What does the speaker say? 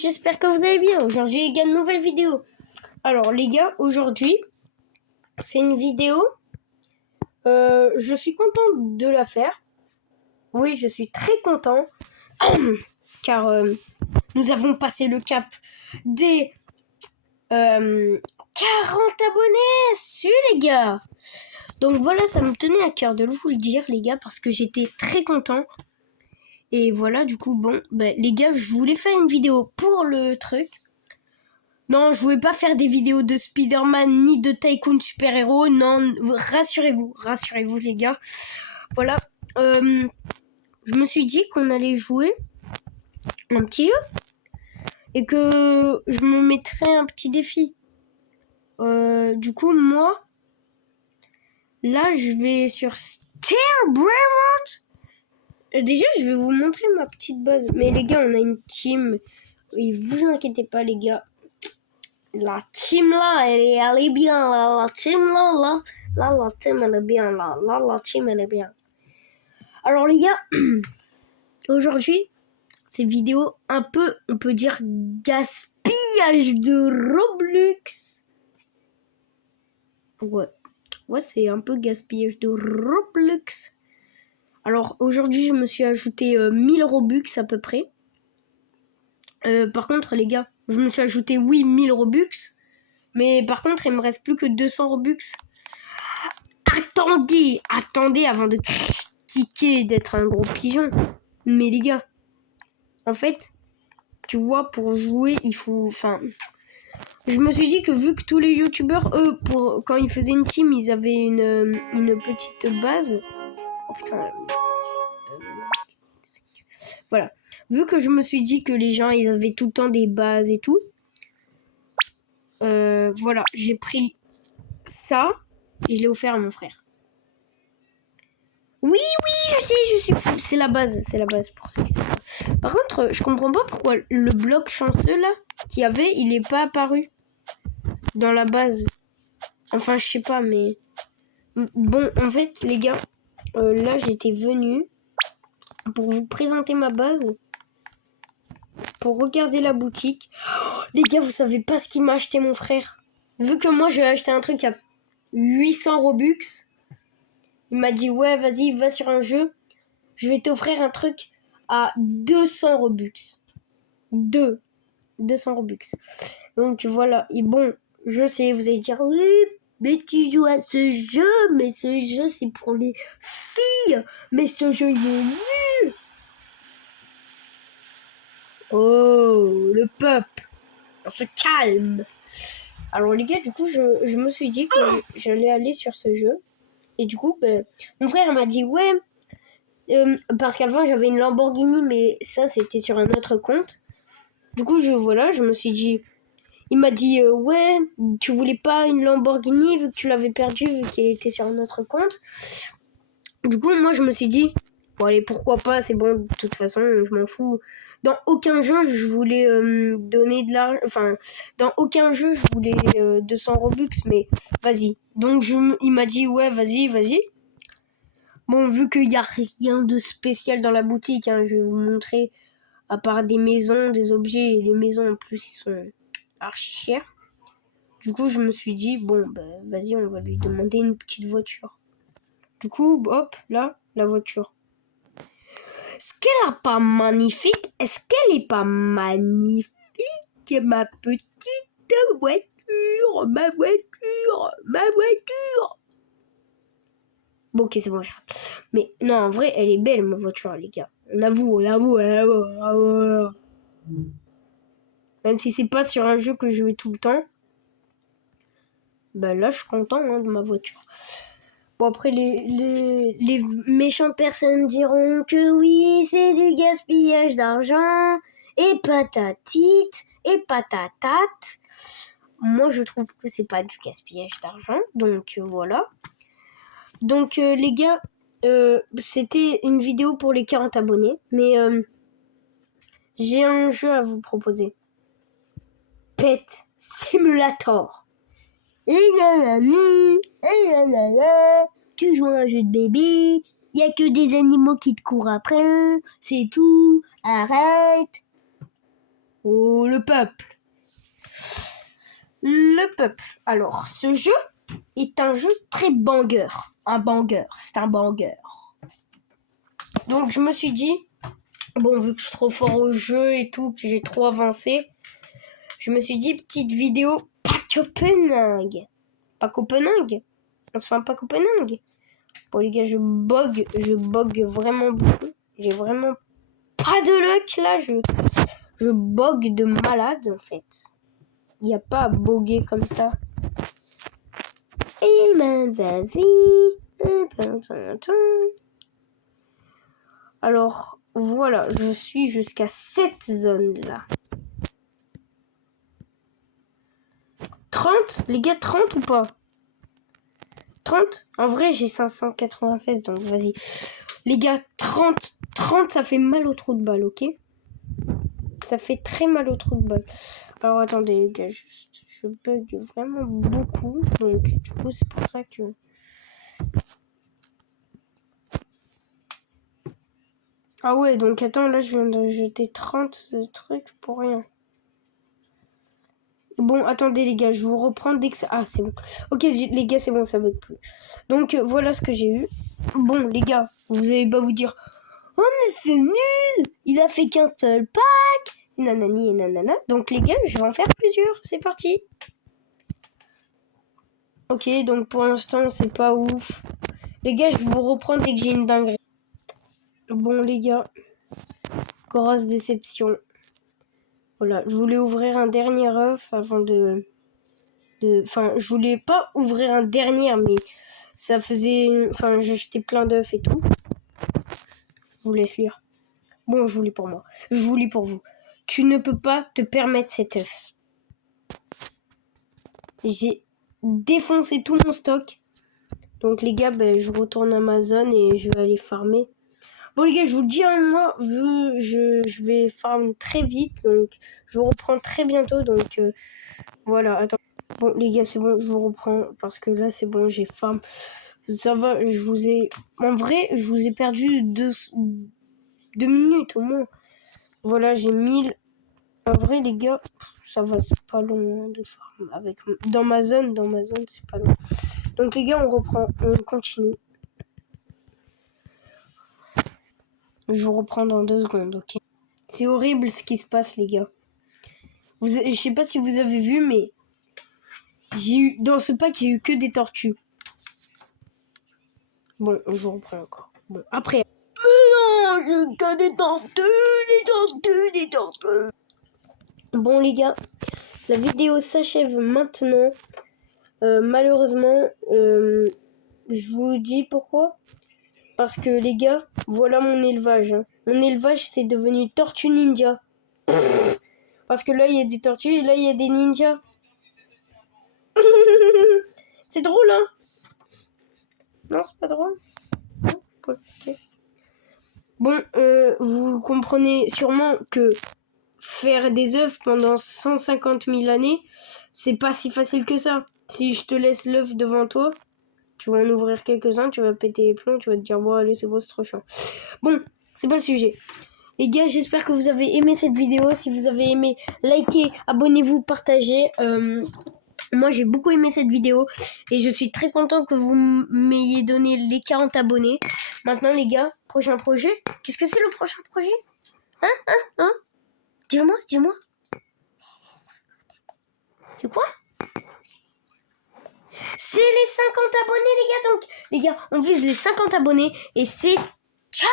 J'espère que vous allez bien. Aujourd'hui, les gars, une nouvelle vidéo. Alors, les gars, aujourd'hui, c'est une vidéo. Je suis content de la faire. Oui, je suis très content. Car nous avons passé le cap des 40 abonnés. Su, les gars. Donc voilà, ça me tenait à cœur de vous le dire, les gars, parce que j'étais très content. Et voilà, du coup, bon, les gars, je voulais faire une vidéo pour le truc. Non, je voulais pas faire des vidéos de Spider-Man ni de Tycoon super-héros. Non, rassurez-vous les gars. Voilà, je me suis dit qu'on allait jouer un petit jeu et que je me mettrais un petit défi. Du coup, moi, là, je vais sur Starboard. Déjà, je vais vous montrer ma petite base. Mais les gars, on a une team. Et vous inquiétez pas, les gars. La team là, elle est bien là. La team là, la team elle est bien là. La team elle est bien. Alors les gars, aujourd'hui, c'est vidéo un peu, on peut dire, gaspillage de Roblox. Ouais, c'est un peu gaspillage de Roblox. Alors aujourd'hui, je me suis ajouté 1000 Robux à peu près. Par contre, les gars, je me suis ajouté, 1000 Robux. Mais par contre, il me reste plus que 200 Robux. Attendez avant de critiquer d'être un gros pigeon. Mais les gars, en fait, tu vois, pour jouer, il faut... Enfin, je me suis dit que vu que tous les youtubeurs, eux, quand ils faisaient une team, ils avaient une petite base. Oh putain. Voilà. Vu que je me suis dit que les gens, ils avaient tout le temps des bases et tout. Voilà, j'ai pris ça et je l'ai offert à mon frère. Oui, je sais, c'est la base pour ceux qui savent. Par contre, je comprends pas pourquoi le bloc chanceux là qu'il y avait, il est pas apparu dans la base. Enfin, je sais pas, mais bon, en fait, les gars, là, j'étais venu pour vous présenter ma base, pour regarder la boutique. Oh, les gars, vous savez pas ce qu'il m'a acheté mon frère. Vu que moi, je vais acheter un truc à 800 Robux, il m'a dit ouais, vas-y, va sur un jeu. Je vais t'offrir un truc à 200 Robux. 200 Robux. Donc voilà. Et bon, je sais, vous allez dire oui, mais tu joues à ce jeu, mais ce jeu c'est pour les filles, mais ce jeu il est nul. Oh, le peuple, on se calme. Alors les gars, du coup, je me suis dit que j'allais aller sur ce jeu. Et du coup, mon frère m'a dit ouais, parce qu'avant j'avais une Lamborghini, mais ça c'était sur un autre compte. Du coup, je me suis dit, il m'a dit ouais, tu voulais pas une Lamborghini vu que tu l'avais perdue vu qu'elle était sur un autre compte. Du coup, moi je me suis dit, bon allez, pourquoi pas, c'est bon, de toute façon, je m'en fous. Dans aucun jeu, je voulais donner de l'argent, enfin, dans aucun jeu, je voulais 200 Robux, mais vas-y. Donc il m'a dit, ouais, vas-y. Bon, vu qu'il n'y a rien de spécial dans la boutique, hein, je vais vous montrer, à part des maisons, des objets, et les maisons en plus, ils sont archi chers. Du coup, je me suis dit, bon, vas-y, on va lui demander une petite voiture. Du coup, hop, là, la voiture. Est-ce qu'elle est pas magnifique? Est-ce qu'elle est pas magnifique, ma petite voiture? Ma voiture. Bon, ok, c'est bon, j'arrête. Mais non, en vrai, elle est belle, ma voiture, les gars. On avoue. Même si c'est pas sur un jeu que je joue tout le temps. Là, je suis content de ma voiture. Bon, après, les méchantes personnes diront que oui, c'est du gaspillage d'argent, et patatite, et patatate. Moi, je trouve que c'est pas du gaspillage d'argent, donc voilà. Donc, les gars, c'était une vidéo pour les 40 abonnés, mais j'ai un jeu à vous proposer. Pet Simulator. Tu joues à un jeu de bébé, y a que des animaux qui te courent après, c'est tout, arrête. Oh, le peuple. Le peuple. Alors, ce jeu est un jeu très banger. Un banger, c'est un banger. Donc, je me suis dit, bon, vu que je suis trop fort au jeu et tout, que j'ai trop avancé, je me suis dit, petite vidéo, pas Copenhague. Pas Copenhague. On se fait un pas Copenhague. Bon, les gars, je bug vraiment beaucoup. J'ai vraiment pas de luck, là. Je bug de malade, en fait. Il n'y a pas à boguer comme ça. Et ma vie. Alors, voilà, je suis jusqu'à cette zone-là. 30, les gars, 30 ou pas? 30? En vrai, j'ai 596, donc vas-y. Les gars, 30, ça fait mal au trou de balle, ok? Ça fait très mal au trou de balle. Alors, attendez, les gars, je bug vraiment beaucoup. Donc, du coup, c'est pour ça que... Ah ouais, donc attends, là, je viens de jeter 30 trucs pour rien. Bon, attendez, les gars, je vous reprends dès que ça... Ah, c'est bon. Ok, les gars, c'est bon, ça bug plus. Donc, voilà ce que j'ai eu. Bon, les gars, vous allez pas vous dire... Oh, mais c'est nul! Il a fait qu'un seul pack! Nanani et nanana. Donc, les gars, je vais en faire plusieurs. C'est parti! Ok, donc pour l'instant, c'est pas ouf. Les gars, je vous reprends dès que j'ai une dinguerie. Bon, les gars, grosse déception. Voilà, je voulais ouvrir un dernier œuf avant Enfin, je voulais pas ouvrir un dernier, mais ça faisait... Enfin, j'ai jeté plein d'œufs et tout. Je vous laisse lire. Bon, je vous lis pour moi. Je vous lis pour vous. Tu ne peux pas te permettre cet œuf. J'ai défoncé tout mon stock. Donc, les gars, je retourne à ma zone et je vais aller farmer. Bon, les gars, je vous le dis, hein, moi, je vais farm très vite. Donc, je vous reprends très bientôt. Donc, voilà, attends. Bon, les gars, c'est bon, je vous reprends. Parce que là, c'est bon, j'ai farm. Ça va, je vous ai... En vrai, je vous ai perdu 2 minutes au moins. Voilà, j'ai 1000. En vrai, les gars, ça va, c'est pas long de farm. Dans ma zone, c'est pas long. Donc, les gars, on reprend, on continue. Je vous reprends dans 2 secondes, ok? C'est horrible ce qui se passe, les gars. Je sais pas si vous avez vu, mais dans ce pack, j'ai eu que des tortues. Bon, je reprends encore. Bon, après. Mais non, j'ai que des tortues. Bon, les gars, la vidéo s'achève maintenant. Malheureusement, je vous dis pourquoi. Parce que, les gars, voilà mon élevage. Hein. Mon élevage, c'est devenu tortue ninja. Parce que là, il y a des tortues et là, il y a des ninjas. C'est drôle, hein? Non, c'est pas drôle. Okay. Bon, vous comprenez sûrement que faire des œufs pendant 150 000 années, c'est pas si facile que ça. Si je te laisse l'œuf devant toi, tu vas en ouvrir quelques-uns, tu vas péter les plombs, tu vas te dire, bon, allez, c'est beau, c'est trop chiant. Bon, c'est pas le sujet. Les gars, j'espère que vous avez aimé cette vidéo. Si vous avez aimé, likez, abonnez-vous, partagez. Moi, j'ai beaucoup aimé cette vidéo et je suis très content que vous m'ayez donné les 40 abonnés. Maintenant, les gars, prochain projet. Qu'est-ce que c'est le prochain projet? Hein? Dis-moi. C'est quoi? C'est les 50 abonnés, les gars. Donc, les gars, on vise les 50 abonnés et c'est ciao!